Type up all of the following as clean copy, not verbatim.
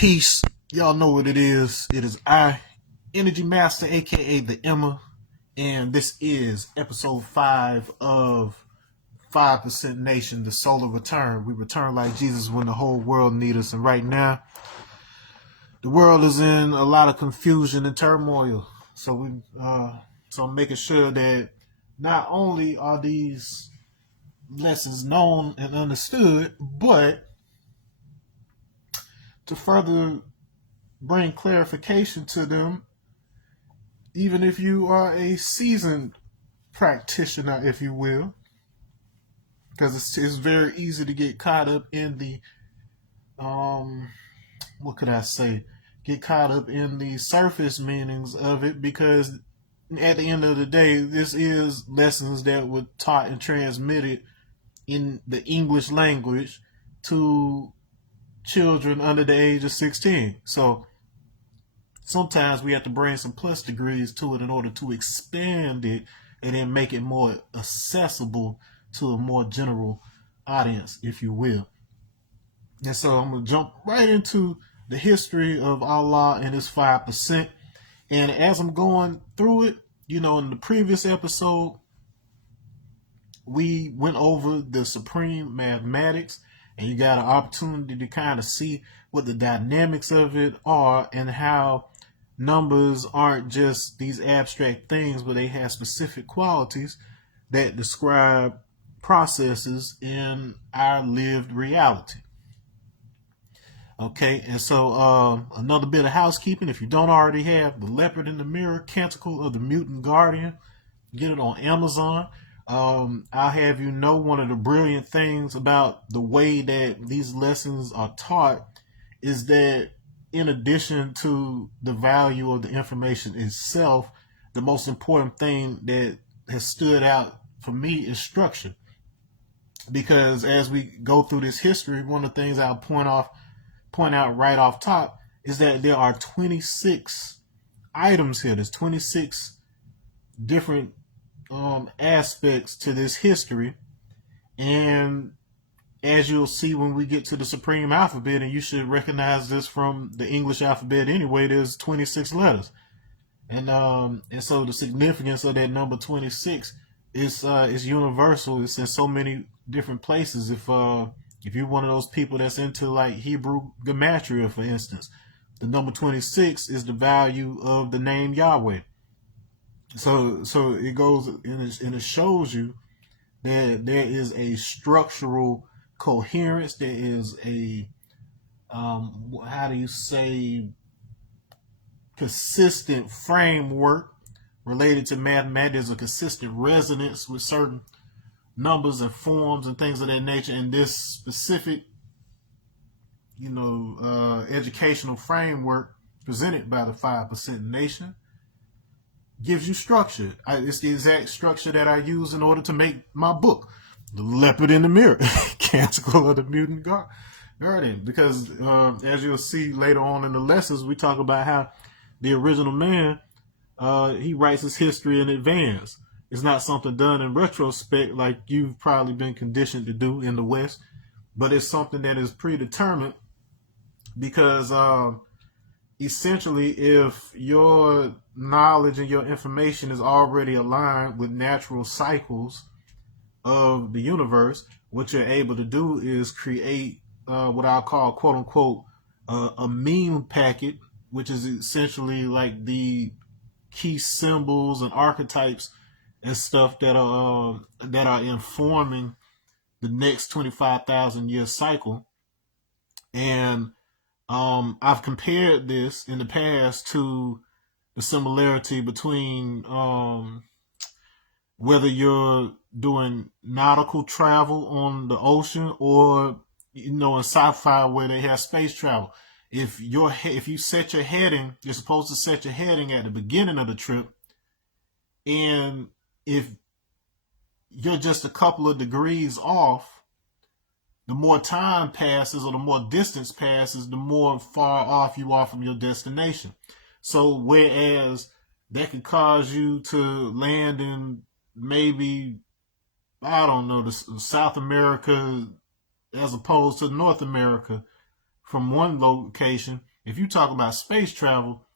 Peace. Y'all know what it is. It is I, Energy Master, aka the Emma, and this is episode 5 of 5% Nation, the solar return. We return like Jesus when the whole world needs us, and right now, the world is in a lot of confusion and turmoil. So I'm making sure that not only are these lessons known and understood, but to further bring clarification to them, even if you are a seasoned practitioner, if you will, because it's very easy to get caught up in the what could I say? Get caught up in the surface meanings of it, because at the end of the day, this is lessons that were taught and transmitted in the English language to children under the age of 16. So sometimes we have to bring some plus degrees to it in order to expand it and then make it more accessible to a more general audience, if you will. And so I'm going to jump right into the history of Allah and his 5%. And as I'm going through it, in the previous episode, we went over the supreme mathematics, and you got an opportunity to kind of see what the dynamics of it are and how numbers aren't just these abstract things, but they have specific qualities that describe processes in our lived reality. Okay, and so another bit of housekeeping. If you don't already have The Leopard in the Mirror, Canticle of the Mutant Guardian, get it on Amazon. I'll have you know, one of the brilliant things about the way that these lessons are taught is that in addition to the value of the information itself, the most important thing that has stood out for me is structure. Because as we go through this history, one of the things I'll point out right off top is that there are 26 items here. There's 26 different aspects to this history, and as you'll see when we get to the supreme alphabet, and you should recognize this from the English alphabet anyway, there's 26 letters, and so the significance of that number 26 is universal. It's in so many different places. If you're one of those people that's into like Hebrew gematria, for instance, the number 26 is the value of the name Yahweh. So it goes and it shows you that there is a structural coherence. There is a consistent framework related to mathematics. There's a consistent resonance with certain numbers and forms and things of that nature. And this specific educational framework presented by the 5% Nation gives you structure. It's the exact structure that I use in order to make my book, The Leopard in the Mirror, Canticle of the Mutant Guardian. Because as you'll see later on in the lessons, we talk about how the original man, he writes his history in advance. It's not something done in retrospect like you've probably been conditioned to do in the West, but it's something that is predetermined because essentially, if your knowledge and your information is already aligned with natural cycles of the universe, what you're able to do is create what I'll call, quote unquote, a meme packet, which is essentially like the key symbols and archetypes and stuff that are informing the next 25,000 year cycle. And I've compared this in the past to the similarity between whether you're doing nautical travel on the ocean or in sci-fi where they have space travel. If you set your heading, you're supposed to set your heading at the beginning of the trip, and if you're just a couple of degrees off, the more time passes or the more distance passes, the more far off you are from your destination. So whereas that could cause you to land in maybe, I don't know, the South America as opposed to North America from one location, if you talk about space travel,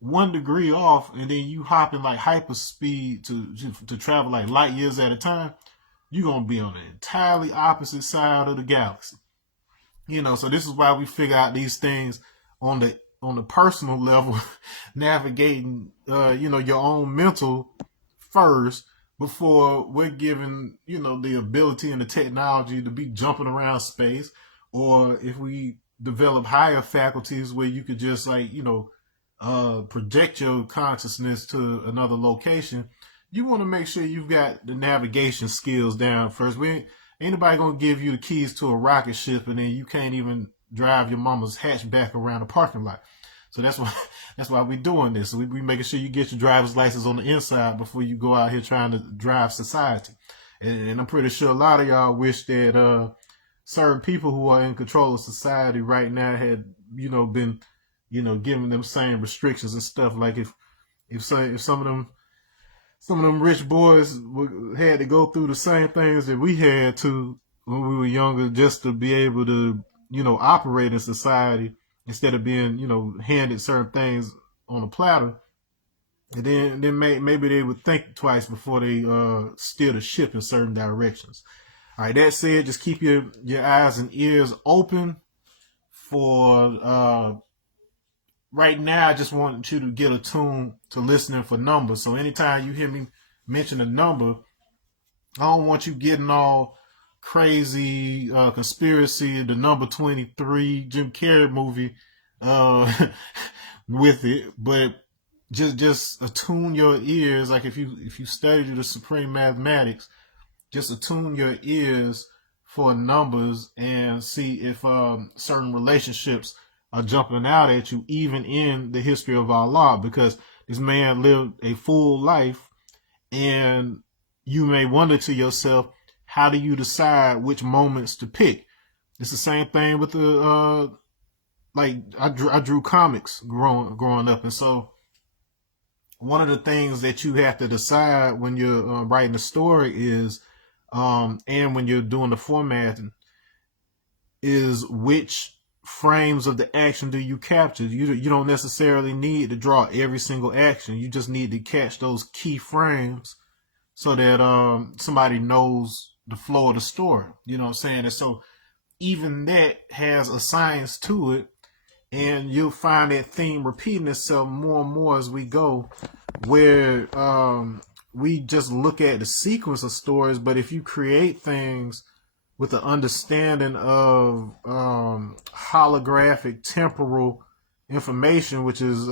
1 degree off, and then you hop in like hyperspeed to travel like light years at a time, you're gonna be on the entirely opposite side of the galaxy. So this is why we figure out these things on the personal level, navigating your own mental first before we're given the ability and the technology to be jumping around space, or if we develop higher faculties where you could just project your consciousness to another location. You want to make sure you've got the navigation skills down first. Ain't nobody gonna give you the keys to a rocket ship and then you can't even drive your mama's hatchback around a parking lot. So that's why we're doing this. So we making sure you get your driver's license on the inside before you go out here trying to drive society. And I'm pretty sure a lot of y'all wish that certain people who are in control of society right now had been giving them same restrictions and stuff. Like if some of them rich boys had to go through the same things that we had to when we were younger, just to be able to operate in society instead of being handed certain things on a platter, and then maybe they would think twice before they steer the ship in certain directions. All right, that said, just keep your eyes and ears open for right now. I just want you to get attuned to listening for numbers. So anytime you hear me mention a number, I don't want you getting all crazy conspiracy, the number 23 Jim Carrey movie with it, but just attune your ears. Like if you studied the supreme mathematics, just attune your ears for numbers and see if certain relationships are jumping out at you, even in the history of our law, because this man lived a full life, and you may wonder to yourself, how do you decide which moments to pick? It's the same thing with the I drew comics growing up, and so one of the things that you have to decide when you're writing a story is, and when you're doing the formatting, is which frames of the action do you capture. You don't necessarily need to draw every single action. You just need to catch those key frames so that somebody knows the flow of the story. You know what I'm saying? And so even that has a science to it, and you'll find that theme repeating itself more and more as we go, where we just look at the sequence of stories. But if you create things with the understanding of holographic temporal information, which is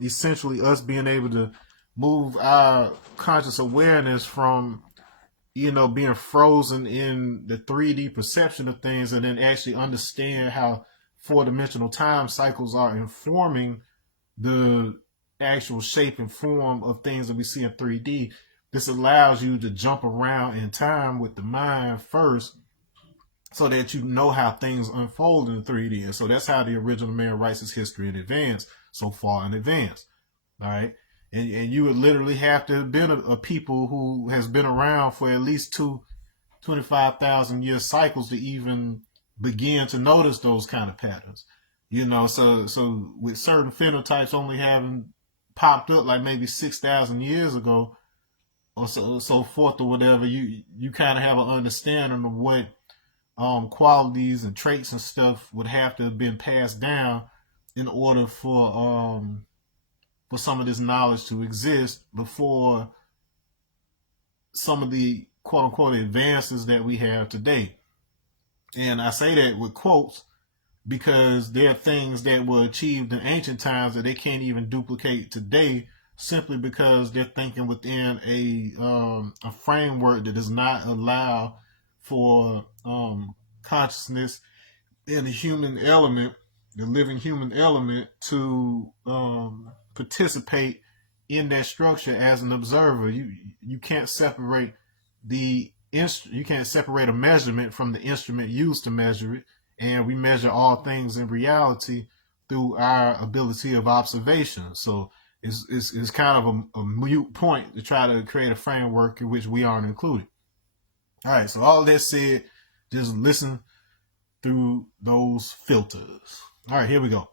essentially us being able to move our conscious awareness from being frozen in the 3D perception of things, and then actually understand how four-dimensional time cycles are informing the actual shape and form of things that we see in 3D. This allows you to jump around in time with the mind first, so that you know how things unfold in 3D. And so that's how the original man writes his history in advance, so far in advance. All right. And you would literally have to have been a people who has been around for at least 25,000 year cycles to even begin to notice those kind of patterns. So with certain phenotypes only having popped up like maybe 6,000 years ago or so forth or whatever, you kind of have an understanding of what qualities and traits and stuff would have to have been passed down in order for some of this knowledge to exist before some of the quote unquote advances that we have today. And I say that with quotes because there are things that were achieved in ancient times that they can't even duplicate today, simply because they're thinking within a framework that does not allow for consciousness in the human element, the living human element, to participate in that structure as an observer. You can't separate you can't separate a measurement from the instrument used to measure it, and we measure all things in reality through our ability of observation. So it's kind of a moot point to try to create a framework in which we aren't included. All right, so all that said, just listen through those filters. All right, here we go.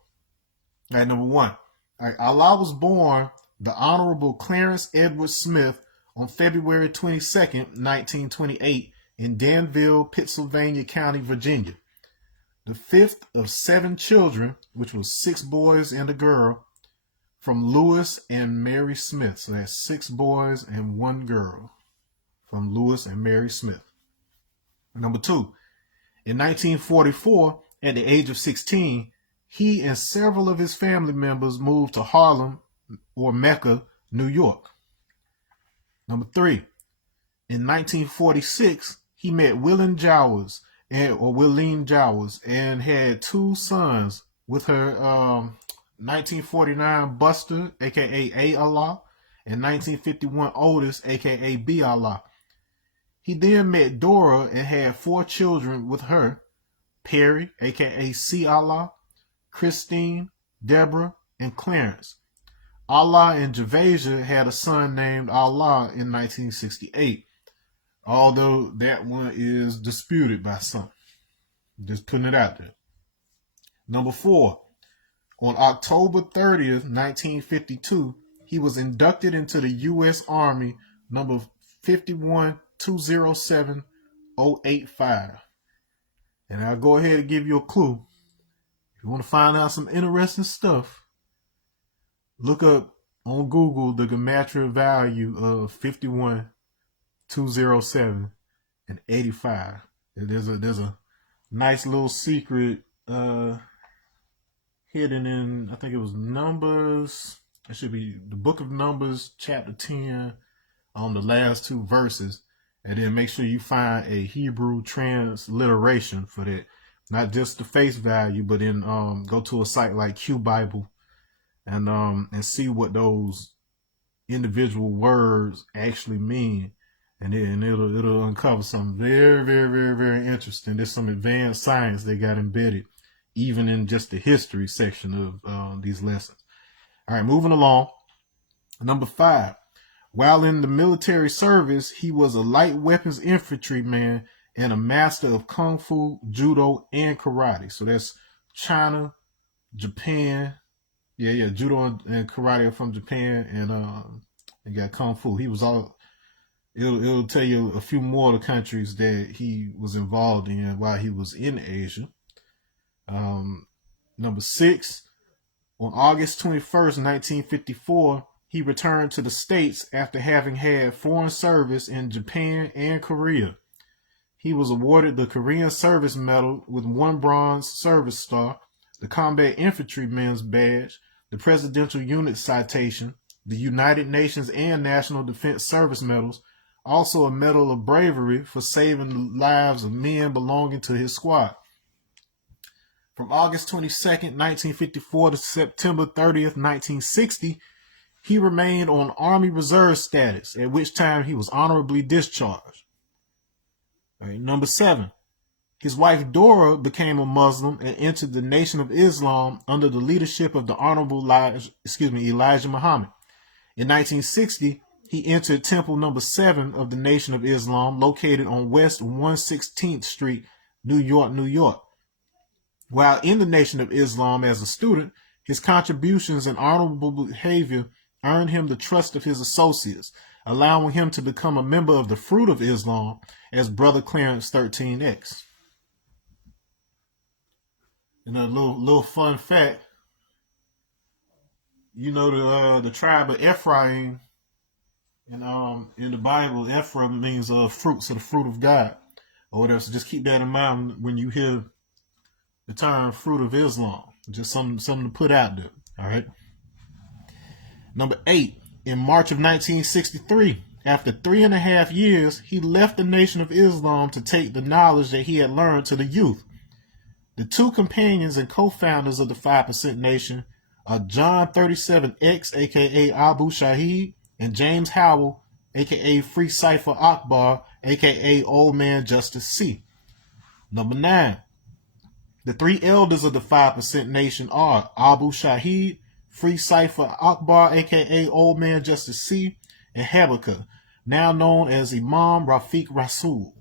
All right, number one. All right, Allah was born the Honorable Clarence Edward Smith on February 22nd, 1928, in Danville, Pittsylvania County, Virginia. The fifth of 7 children, which was 6 boys and a girl, from Lewis and Mary Smith. So that's 6 boys and 1 girl from Lewis and Mary Smith. Number 2. In 1944, at the age of 16, he and several of his family members moved to Harlem or Mecca, New York. Number 3. In 1946, he met Willen Jowers and had 2 sons with her 1949 Buster, aka A Allah, and 1951 Otis, aka B Allah. He then met Dora and had 4 children with her, Perry, aka C Allah, Christine, Debra, and Clarence. Allah and Gevasia had a son named Allah in 1968, although that one is disputed by some. Just putting it out there. Number 4. On October 30th, 1952, he was inducted into the U.S. Army, number 51207-085. And I'll go ahead and give you a clue. If you want to find out some interesting stuff, look up on Google the gematria value of 51207 and 85. There's a nice little secret hidden in, I think it was Numbers. It should be the book of Numbers, chapter 10, on the last 2 verses. And then make sure you find a Hebrew transliteration for that. Not just the face value, but then go to a site like Q Bible and see what those individual words actually mean. And then it'll uncover something very, very, very, very interesting. There's some advanced science they got embedded, even in just the history section of these lessons. All right, moving along. Number 5. While in the military service, he was a light weapons infantryman and a master of Kung Fu, Judo, and Karate. So that's China, Japan. Yeah, Judo and Karate are from Japan, and got Kung Fu. He was all... It'll tell you a few more of the countries that he was involved in while he was in Asia. Number 6, on August 21st, 1954, he returned to the States after having had foreign service in Japan and Korea. He was awarded the Korean Service Medal with 1 Bronze Service Star, the Combat Infantryman's Badge, the Presidential Unit Citation, the United Nations and National Defense Service Medals, also a Medal of Bravery for saving the lives of men belonging to his squad. From August 22nd, 1954 to September 30th, 1960, he remained on Army Reserve status, at which time he was honorably discharged. All right, number 7. His wife Dora became a Muslim and entered the Nation of Islam under the leadership of the Honorable Elijah Muhammad. In 1960, he entered Temple number 7 of the Nation of Islam, located on West 116th Street, New York, New York. While in the Nation of Islam as a student, his contributions and honorable behavior earned him the trust of his associates, allowing him to become a member of the Fruit of Islam as Brother Clarence 13X. And a little fun fact, you know the tribe of Ephraim, and in the Bible, Ephraim means fruit, so the fruit of God, or whatever. So just keep that in mind when you hear the term Fruit of Islam. Just something to put out there. All right. Number 8. In March of 1963, after 3.5 years, he left the Nation of Islam to take the knowledge that he had learned to the youth. The 2 companions and co-founders of the 5% Nation are John 37X, aka Abu Shahid, and James Howell, aka Free Cypher Akbar, aka Old Man Justice C. Number 9. The 3 elders of the 5% Nation are Abu Shahid, Free Cypher Akbar, aka Old Man Justice C, and Habakkuk, now known as Imam Rafiq Rasul.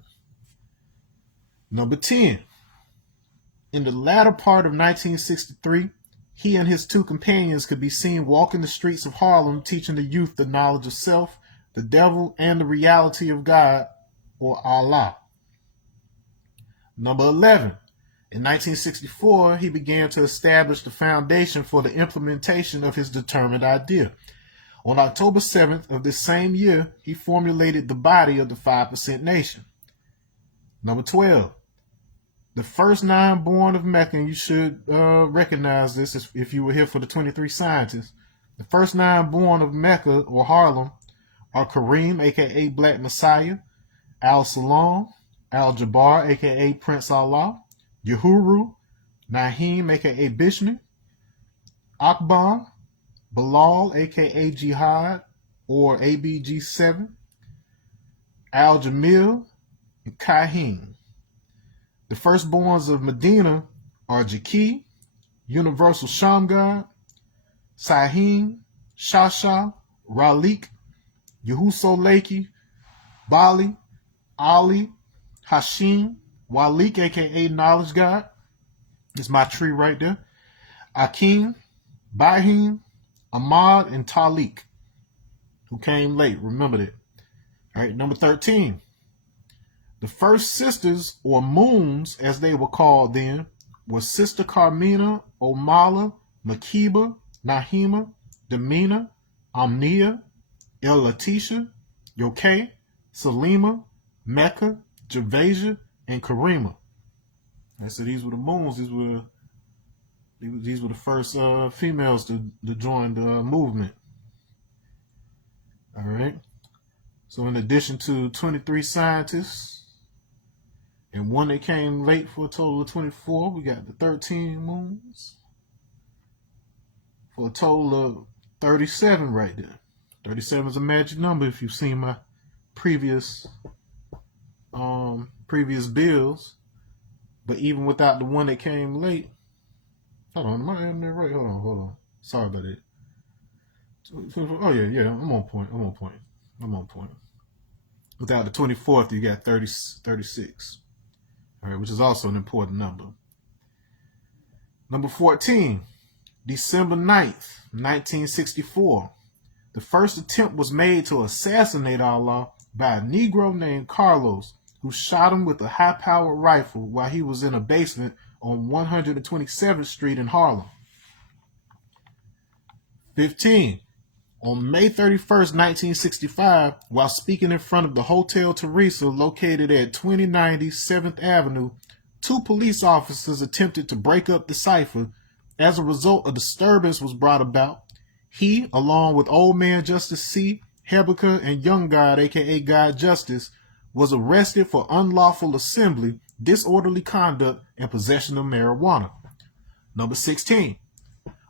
Number 10. In the latter part of 1963, He and his two companions could be seen walking the streets of Harlem, teaching the youth the knowledge of self, the devil, and the reality of God, or Allah. Number 11. In 1964, he began to establish the foundation for the implementation of his determined idea. On October 7th of this same year, he formulated the body of the 5% Nation. Number 12. The first 9 born of Mecca, and you should recognize this if you were here for the 23 scientists. The first 9 born of Mecca or Harlem are Kareem, aka Black Messiah, Al-Salam, Al-Jabbar, aka Prince Allah, Uhuru, Naheem, aka Bishnu, Akbar, Bilal, aka Jihad, or ABG7, Al-Jamil, and Kahim. The firstborns of Medina are Jaki, Universal Shamgad, Sahim, Shasha, Ralik, Yehusoleki, Bali, Ali, Hashim, Walik, aka Knowledge God. It's my tree right there. Akim, Bahim, Ahmad, and Talik, who came late. Remember that. All right, number 13. The first sisters, or moons, as they were called then, were Sister Carmina, Omala, Makiba, Nahima, Demina, Amnia, El Letitia, Yoke, Salima, Mecca, Gevasia, and Karima. And so these were the moons. These were the first females to join the movement. All right. So in addition to 23 scientists and one that came late for a total of 24, we got the 13 moons for a total of 37 right there. 37 is a magic number if you've seen my previous bills. But even without the one that came late, hold on, am I in there right? Hold on. Sorry about it. Oh yeah, I'm on point. Without the 24th, you got 36. All right, which is also an important number. Number 14, December 9th, 1964. The first attempt was made to assassinate Allah by a Negro named Carlos, who shot him with a high-powered rifle while he was in a basement on 127th Street in Harlem. 15. On May 31st, 1965, while speaking in front of the Hotel Teresa located at 2090 7th Avenue, 2 police officers attempted to break up the cipher. As a result, a disturbance was brought about. He, along with Old Man Justice C, Hebeker, and Young God, aka God Justice, was arrested for unlawful assembly, disorderly conduct, and possession of marijuana. Number 16.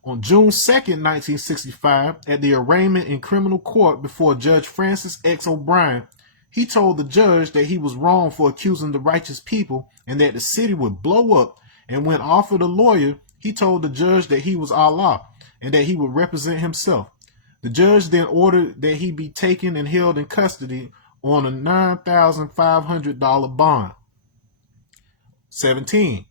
On June 2nd, 1965, at the arraignment in criminal court before Judge Francis X. O'Brien, he told the judge that he was wrong for accusing the righteous people and that the city would blow up, and when offered a lawyer, he told the judge that he was Allah and that he would represent himself. The judge then ordered that he be taken and held in custody on a $9,500 bond. 17.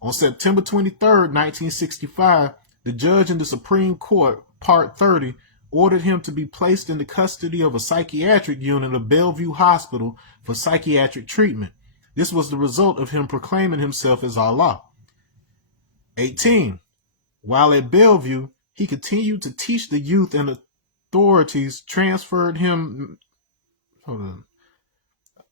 On September 23rd, 1965, the judge in the Supreme Court, Part 30, ordered him to be placed in the custody of a psychiatric unit of Bellevue Hospital for psychiatric treatment. This was the result of him proclaiming himself as Allah. 18. While at Bellevue, he continued to teach the youth, and authorities transferred him. Hold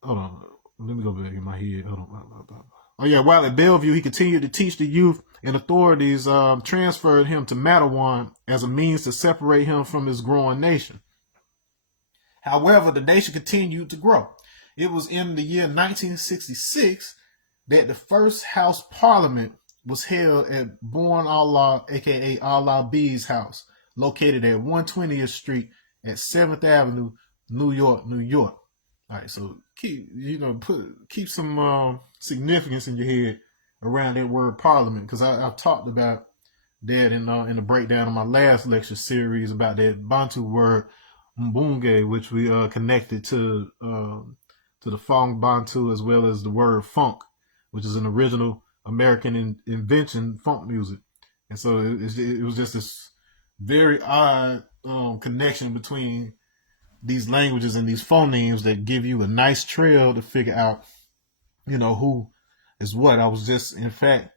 on. Let me go back in my head. Hold on. Oh yeah, while at Bellevue, he continued to teach the youth, and authorities transferred him to Mattawan as a means to separate him from his growing nation. However, the nation continued to grow. It was in the year 1966 that the first House Parliament was held at Born Allah, aka Allah B's house, located at 120th Street at 7th Avenue, New York, New York. All right, so keep some significance in your head around that word parliament, because I've talked about that in the breakdown of my last lecture series about that Bantu word mbunge, which we connected to the Fong Bantu, as well as the word funk, which is an original American invention, funk music. And so it was just this very odd connection between these languages and these phonemes that give you a nice trail to figure out, who is what. I was just, in fact,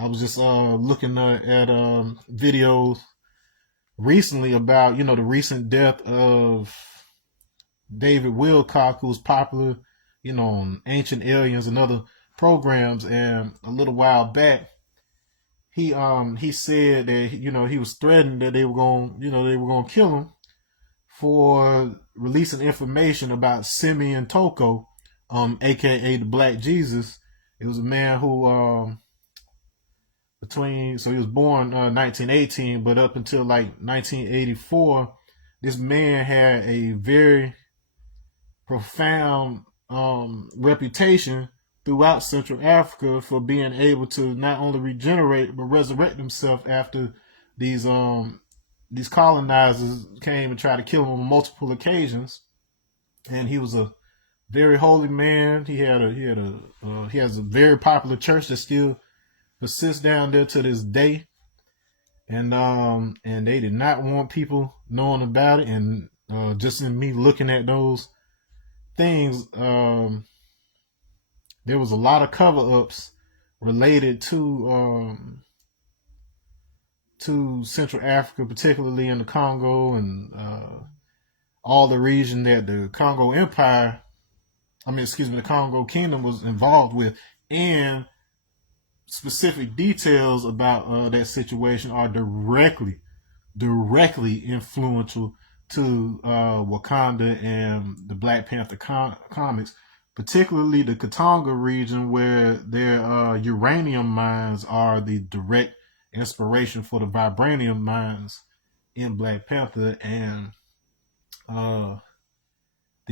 looking at videos recently about, the recent death of David Wilcock, who was popular, on Ancient Aliens and other programs. And a little while back, he said that, he was threatened that they were going to kill him for releasing information about Simeon Toko, aka the Black Jesus. It was a man who he was born 1918, but up until like 1984, this man had a very profound reputation throughout Central Africa for being able to not only regenerate but resurrect himself after these colonizers came and tried to kill him on multiple occasions. And he was a very holy man. He has a very popular church that still persists down there to this day. And they did not want people knowing about it. And just in me looking at those things, there was a lot of cover-ups related to Central Africa, particularly in the Congo and all the region that the Congo Empire, the Congo Kingdom was involved with, and specific details about that situation are directly influential to Wakanda and the Black Panther comics, particularly the Katanga region, where their uranium mines are the direct inspiration for the vibranium mines in Black Panther. And the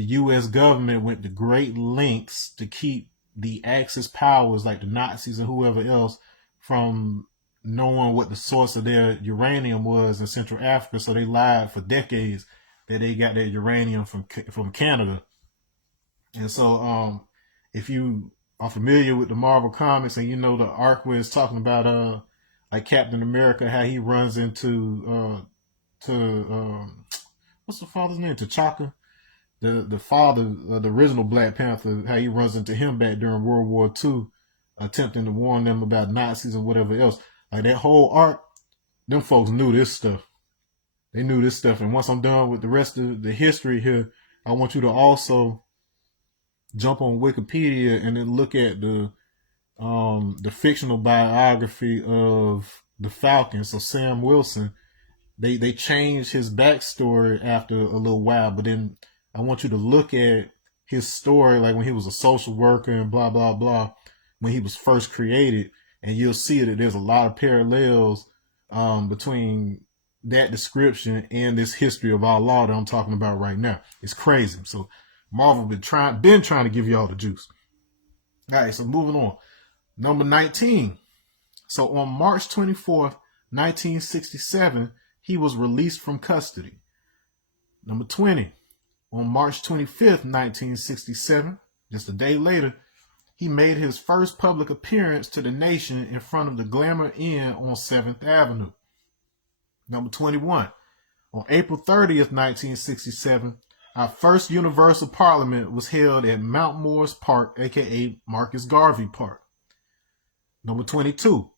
U.S. government went to great lengths to keep the Axis powers, like the Nazis and whoever else, from knowing what the source of their uranium was in Central Africa. So they lied for decades that they got their uranium from Canada. And so if you are familiar with the Marvel comics and the arc where it's talking about like Captain America, how he runs into what's the father's name? T'Chaka, the father of the original Black Panther, how he runs into him back during World War II, attempting to warn them about Nazis and whatever else. Like that whole arc, them folks knew this stuff. They knew this stuff. And once I'm done with the rest of the history here, I want you to also jump on Wikipedia and then look at the fictional biography of the Falcon. So Sam Wilson, they changed his backstory after a little while, but then I want you to look at his story, like when he was a social worker and blah, blah, blah, when he was first created, and you'll see that there's a lot of parallels between that description and this history of our law that I'm talking about right now. It's crazy. So Marvel been trying to give you all the juice. All right, so moving on. Number 19. So on March 24th, 1967, he was released from custody. Number 20. On March 25th, 1967, just a day later, he made his first public appearance to the nation in front of the Glamour Inn on 7th Avenue. Number 21. On April 30th, 1967, our first Universal Parliament was held at Mount Morris Park, aka Marcus Garvey Park. Number 22.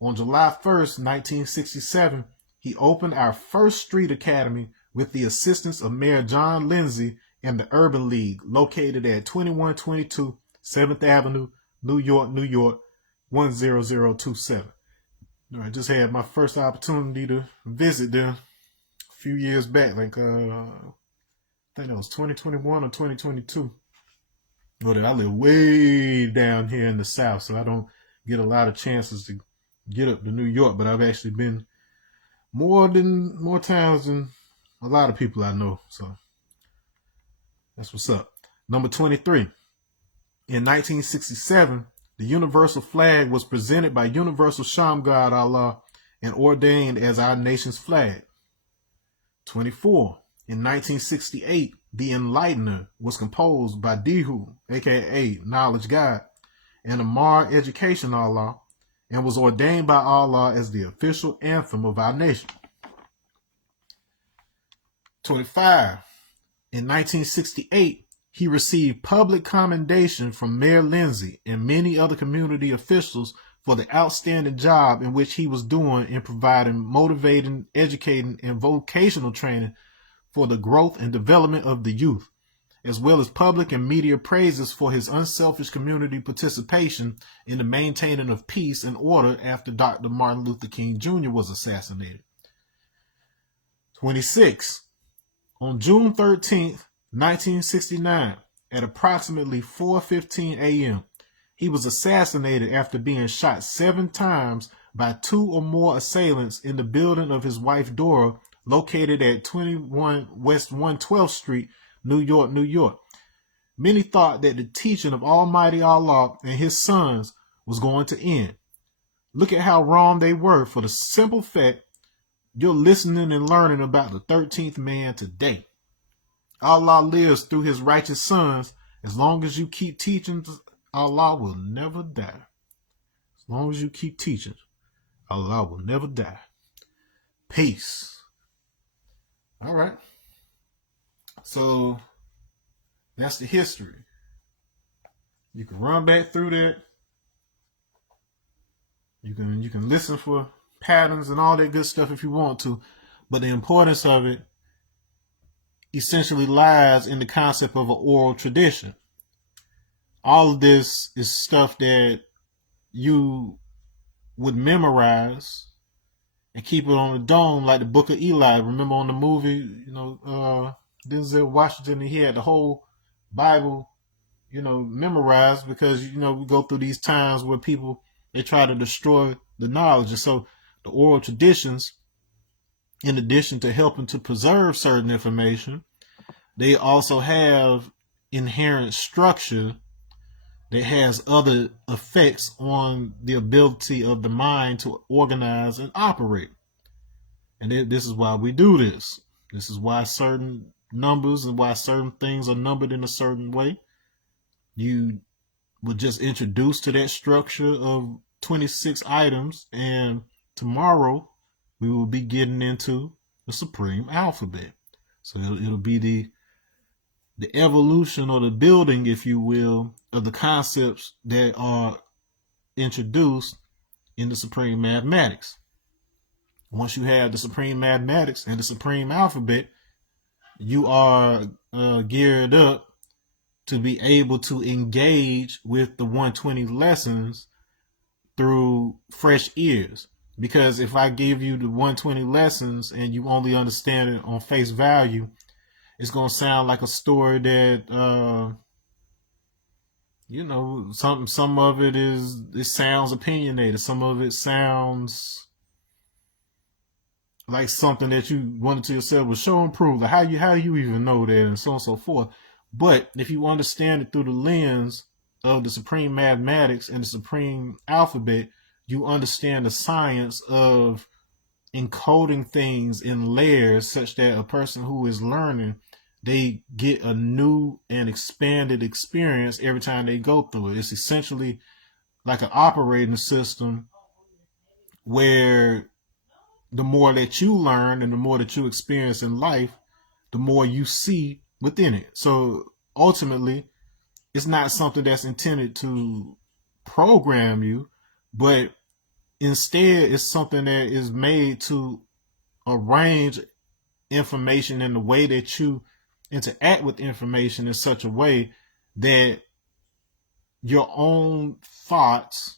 On July 1st, 1967, he opened our first street academy with the assistance of Mayor John Lindsay and the Urban League, located at 2122 7th Avenue, New York, New York, 10027. I just had my first opportunity to visit there a few years back, like I think it was 2021 or 2022. But I live way down here in the South, so I don't get a lot of chances to get up to New York, but I've actually been more times than a lot of people I know. So that's what's up. Number 23. In 1967, the universal flag was presented by Universal Shamgad Allah and ordained as our nation's flag. 24. In 1968, The Enlightener was composed by Dihu, aka Knowledge God, and Amar Education Allah, and was ordained by Allah as the official anthem of our nation. 25. In 1968, he received public commendation from Mayor Lindsay and many other community officials for the outstanding job in which he was doing in providing motivating, educating, and vocational training for the growth and development of the youth, as well as public and media praises for his unselfish community participation in the maintaining of peace and order after Dr. Martin Luther King Jr. was assassinated. 26. On June 13th, 1969, at approximately 4:15 a.m., he was assassinated after being shot 7 times by 2 or more assailants in the building of his wife Dora, located at 21 West 112th Street, New York, New York. Many thought that the teaching of Almighty Allah and his sons was going to end. Look at how wrong they were, for the simple fact you're listening and learning about the 13th man today. Allah lives through his righteous sons. As long as you keep teaching, Allah will never die. As long as you keep teaching, Allah will never die. Peace. All right. So that's the history. You can run back through that. You can listen for patterns and all that good stuff if you want to, but the importance of it essentially lies in the concept of an oral tradition. All of this is stuff that you would memorize and keep it on the dome, like the Book of Eli. Remember on the movie, Denzel Washington, he had the whole Bible, memorized, because, we go through these times where people, they try to destroy the knowledge. And so the oral traditions, in addition to helping to preserve certain information, they also have inherent structure that has other effects on the ability of the mind to organize and operate. And this is why we do this. This is why certain numbers and why certain things are numbered in a certain way. You were just introduced to that structure of 26 items, and tomorrow we will be getting into the supreme alphabet. So it'll be the evolution, or the building, if you will, of the concepts that are introduced in the supreme mathematics. Once you have the supreme mathematics and the supreme alphabet, you are geared up to be able to engage with the 120 lessons through fresh ears. Because if I give you the 120 lessons and you only understand it on face value, it's going to sound like a story that, some of it sounds opinionated. Some of it sounds like something that you wanted to yourself, was show and prove. Like how you even know that, and so on and so forth. But if you understand it through the lens of the supreme mathematics and the supreme alphabet, you understand the science of encoding things in layers such that a person who is learning, they get a new and expanded experience every time they go through it. It's essentially like an operating system where the more that you learn and the more that you experience in life, the more you see within it. So ultimately, it's not something that's intended to program you, but instead it's something that is made to arrange information in the way that you interact with information in such a way that your own thoughts,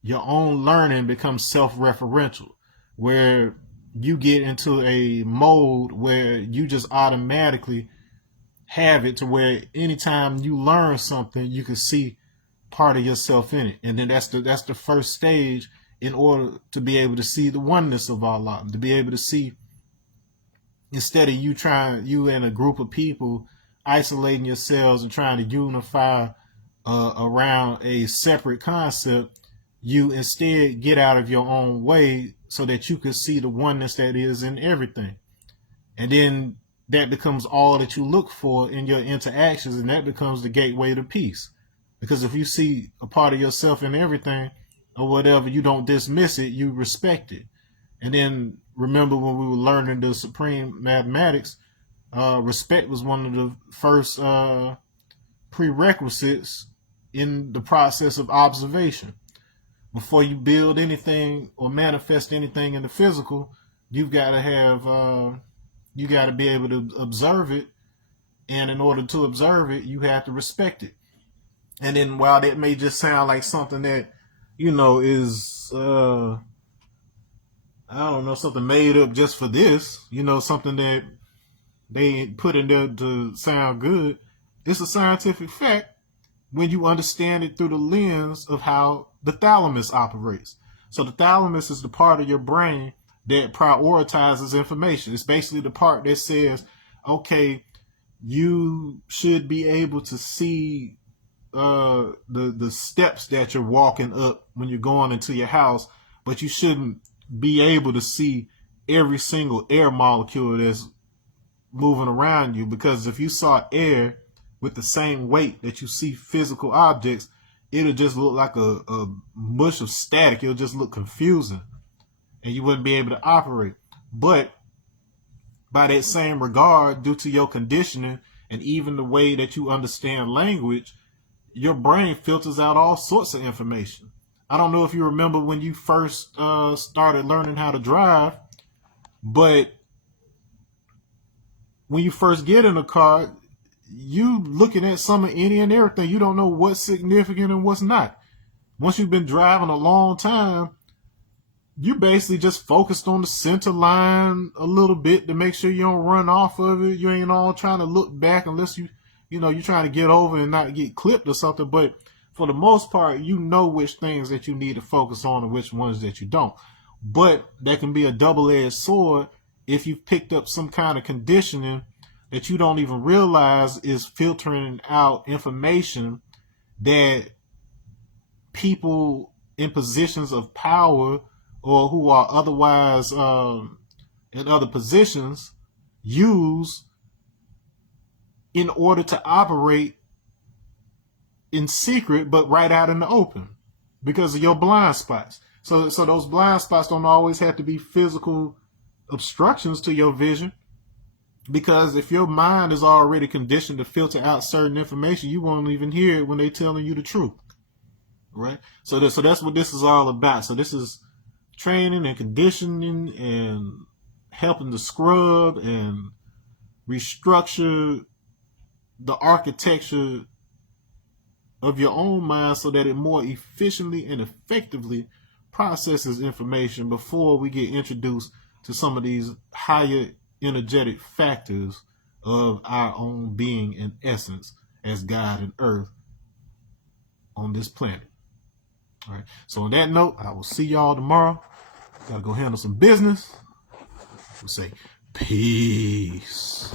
your own learning becomes self-referential, where you get into a mode where you just automatically have it to where anytime you learn something, you can see part of yourself in it. And then that's the first stage in order to be able to see the oneness of Allah, to be able to see, instead of you and a group of people isolating yourselves and trying to unify around a separate concept, you instead get out of your own way so that you can see the oneness that is in everything. And then that becomes all that you look for in your interactions, and that becomes the gateway to peace. Because if you see a part of yourself in everything, or whatever, you don't dismiss it, you respect it. And then remember when we were learning the supreme mathematics, respect was one of the first prerequisites in the process of observation. Before you build anything or manifest anything in the physical, you've got to have, you got to be able to observe it. And in order to observe it, you have to respect it. And then while that may just sound like something that, is, I don't know, something made up just for this, something that they put in there to sound good, it's a scientific fact when you understand it through the lens of how the thalamus operates. So the thalamus is the part of your brain that prioritizes information. It's basically the part that says, okay, you should be able to see the steps that you're walking up when you're going into your house, but you shouldn't be able to see every single air molecule that's moving around you, because if you saw air with the same weight that you see physical objects, it'll just look like a mush of static. It'll just look confusing and you wouldn't be able to operate. But by that same regard, due to your conditioning and even the way that you understand language, your brain filters out all sorts of information. I don't know if you remember when you first started learning how to drive, but when you first get in a car, you looking at some of any and everything. You don't know what's significant and what's not. Once you've been driving a long time, you basically just focused on the center line a little bit to make sure you don't run off of it. You ain't all trying to look back unless you're trying to get over and not get clipped or something. But for the most part, you know which things that you need to focus on and which ones that you don't. But that can be a double-edged sword if you've picked up some kind of conditioning that you don't even realize is filtering out information that people in positions of power or who are otherwise in other positions use in order to operate in secret, but right out in the open because of your blind spots. So those blind spots don't always have to be physical obstructions to your vision, because if your mind is already conditioned to filter out certain information, you won't even hear it when they're telling you the truth, right? So that's what this is all about. So this is training and conditioning and helping to scrub and restructure the architecture of your own mind so that it more efficiently and effectively processes information before we get introduced to some of these higher energetic factors of our own being and essence as God and earth on this planet. All right. So on that note, I will see y'all tomorrow. Gotta go handle some business. We'll say peace.